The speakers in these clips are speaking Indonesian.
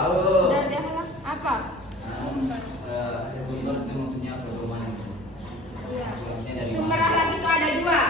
Dari akhlak apa? Sumber itu maksudnya pedoman. Iya. Sumber akhlak itu ada dua.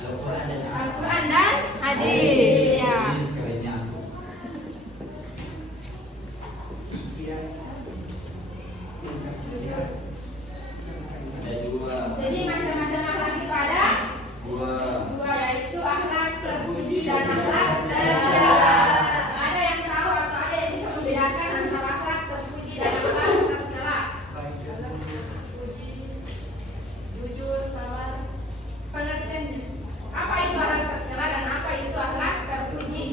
Al-Quran dan hadis. Ya. Jadi macam-macam akhlak itu ada dua, yaitu akhlak terpuji dan akhlak tercela. Ada yang tahu atau ada yang bisa membedakan antara akhlak terpuji dan akhlak tercela? Jujur, sabar. Pengertian apa itu akhlak tercela dan apa itu akhlak terpuji?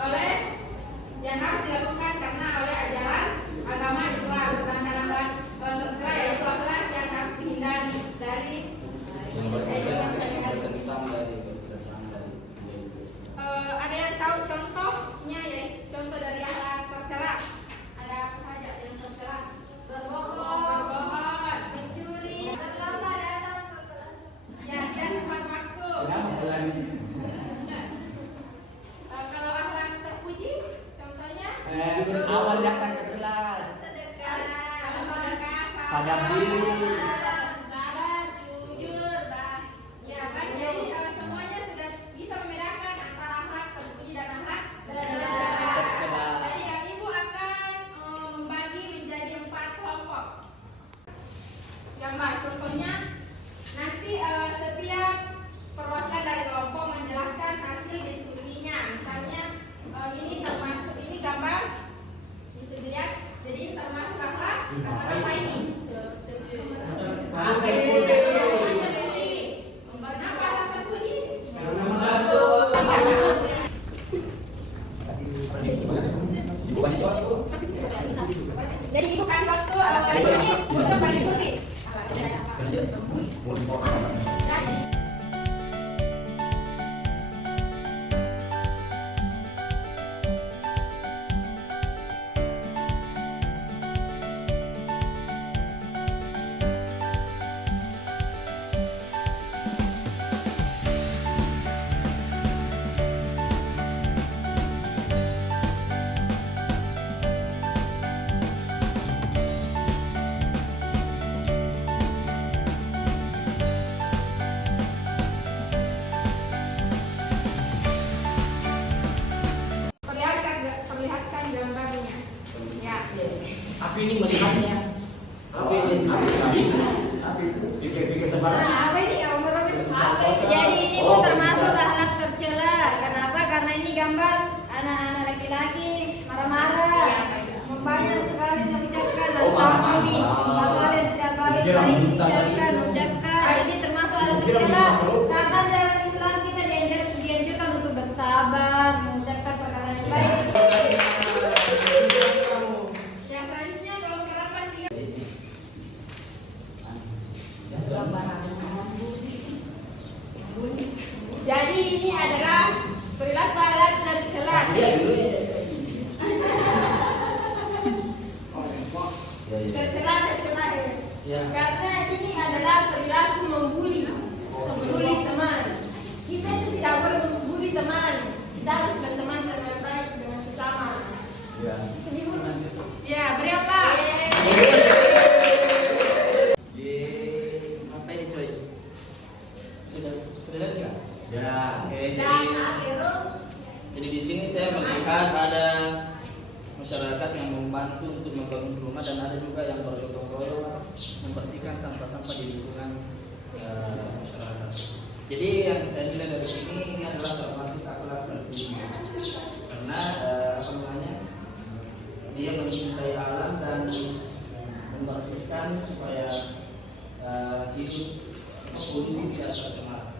Oleh yang harus dilakukan karena oleh ajaran agama Islam. Sedangkan akhlak tercela yaitu akhlak yang harus dihindari dari ada yang tahu contohnya ya, contoh dari akhlak tercela ada apa saja yang tercela? Berbohong, mencuri, terlambat datang ke kelas, ya tidak tepat waktu. Kalau akhlak terpuji, contohnya awal datang ke kelas, sadar diri, sabar, jujur, ya baik. Jadi semuanya sudah bisa membedakan antara akhlak terpuji dan akhlak tercela. Jadi ibu akan membagi menjadi 4 kelompok. Gambar contohnya nanti setiap perwakilan dari kelompok menjelaskan hasil diskusinya. Misalnya ini termasuk ini gambar bisa dilihat. Jadi ini termasuk akhlak apa ini? Kenapa akhlak terpuji? Jadi ibu kasih waktu kali ini untuk berdiskusi. Perlihatkan gambarnya. Ya. Aku ini melihatnya. Pikir sebarang. Apa ini Jadi ini pun termasuk akhlak tercela. Kenapa? Karena ini gambar anak-anak laki-laki marah-marah, banyak sekali mengucapkan atau ini hal yang tidak baik ucapkan. Jadi termasuk akhlak tercela. Sedangkan dalam Islam kita dianjurkan untuk bersabar, mengucapkan perkataan yang baik. Yang selanjutnya kalau kerapan dia. Jadi ini adalah perilaku akhlak tercela. Tercela ya. Karena ini adalah perilaku membuli teman. Kita itu tidak boleh membuli teman. Kita harus berteman dengan baik dengan sesama. Ya, beri apa? Apa ini coy? Sudah lihat nggak? Ya. Oke. Jadi di sini saya melihat ada masyarakat yang membantu untuk membangun rumah dan ada juga yang bergotong-royong membersihkan sampah-sampah di lingkungan masyarakat. Jadi yang saya nilai dari sini ini adalah termasuk akhlak terpuji karena dia mencintai alam dan membersihkan supaya hidup kondisi tidak tercemar.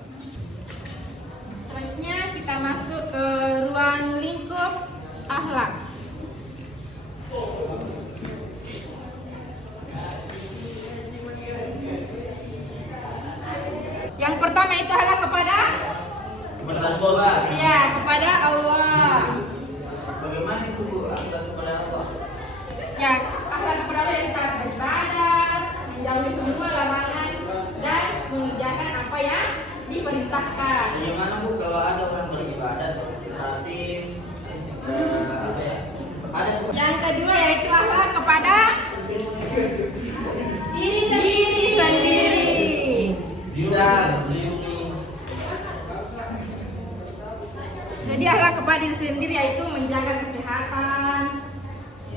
Selanjutnya kita masuk ke ruang lingkup akhlak. Yang pertama itu akhlak kepada Allah. Ya, kepada Allah. Bagaimana itu akhlak kepada Allah? Ya, akhlak kepada Allah yang taat beribadah, menjauhi semua larangan dan mengerjakan apa yang diperintahkan. Bagaimana Bu kalau ada orang beribadah tapi Jadi akhlak kepada diri sendiri yaitu menjaga kesehatan,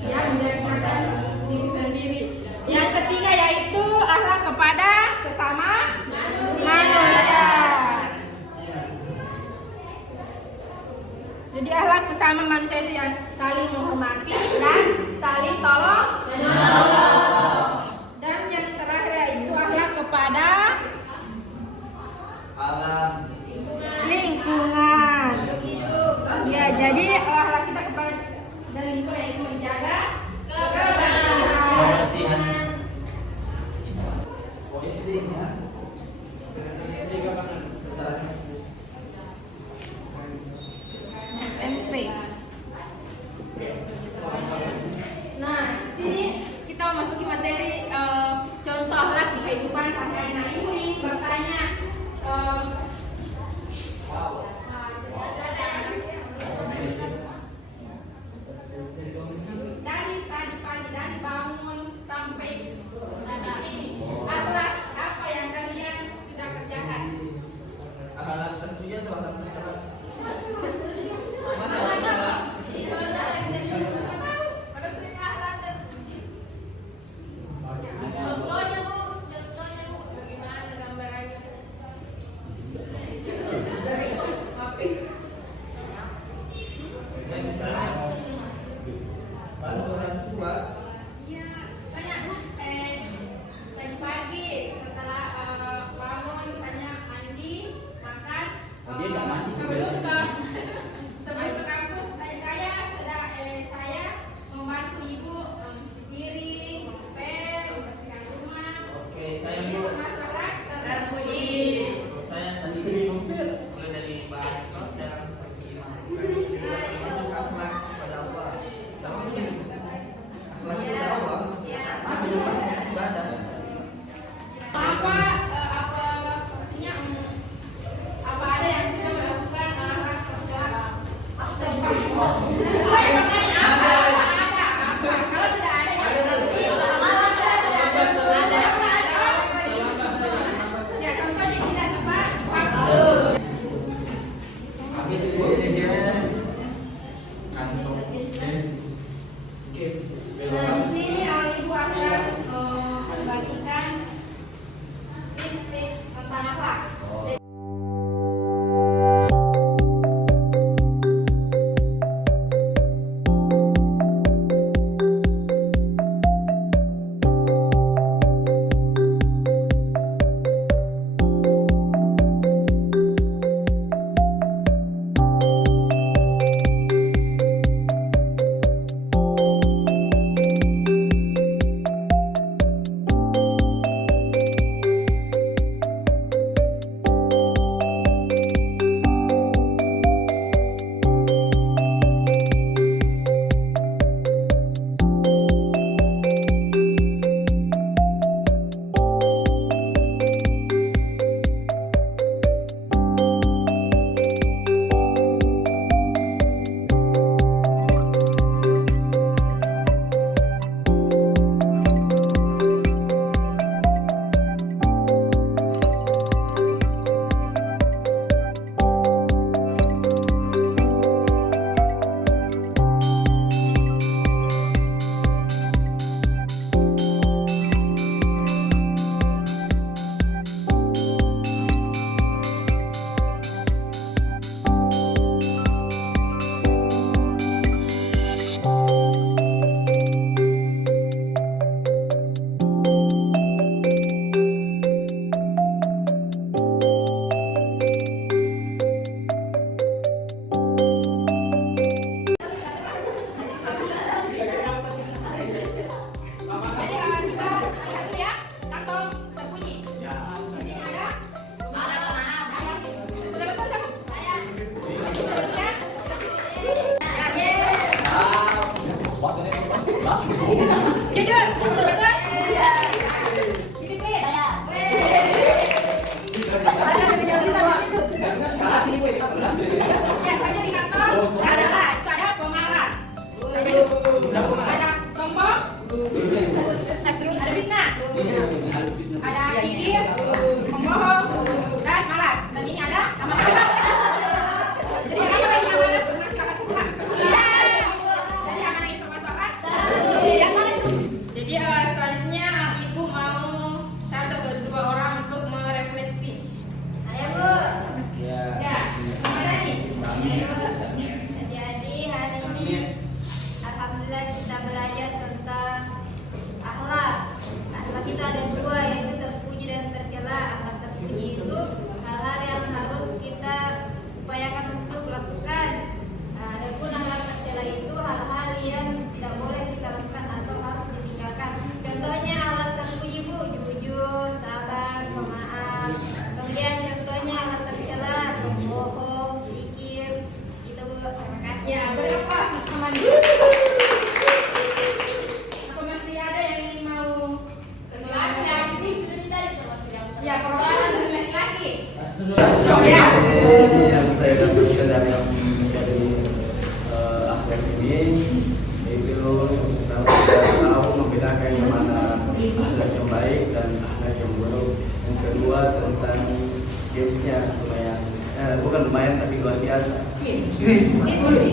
ya menjaga kesehatan diri sendiri. Yang ketiga yaitu akhlak kepada sesama manusia. Jadi akhlak sesama manusia itu yang saling menghormati dan saling tolong menolong. Dan yang terakhir yaitu akhlak kepada alam lingkungan. Ya, jadi akhlak kita kepada dan lingkungan yaitu menjaga kebersihan. Oh, SD ya. Sesaran SD. SMP. Nah, sini kita memasuki materi contoh akhlak di kehidupan sehari-hari. Nah, ini bertanya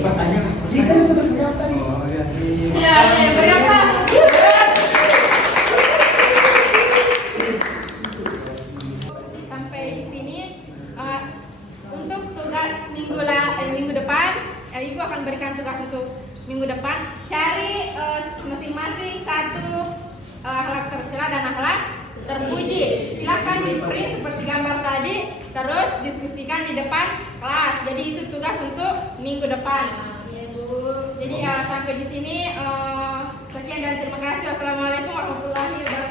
Pertanyaan kita sudah jawab tadi. Oh ya. Ya, berapa? Sampai di sini untuk tugas minggu depan, Ibu akan berikan tugas untuk minggu depan. Cari masing-masing satu akhlak tercela dan akhlak terpuji. Silakan di print seperti gambar tadi, terus diskusikan di depan kelas. Jadi itu tugas untuk minggu depan. Jadi sampai di sini sekian dan terima kasih. Wassalamualaikum warahmatullahi wabarakatuh.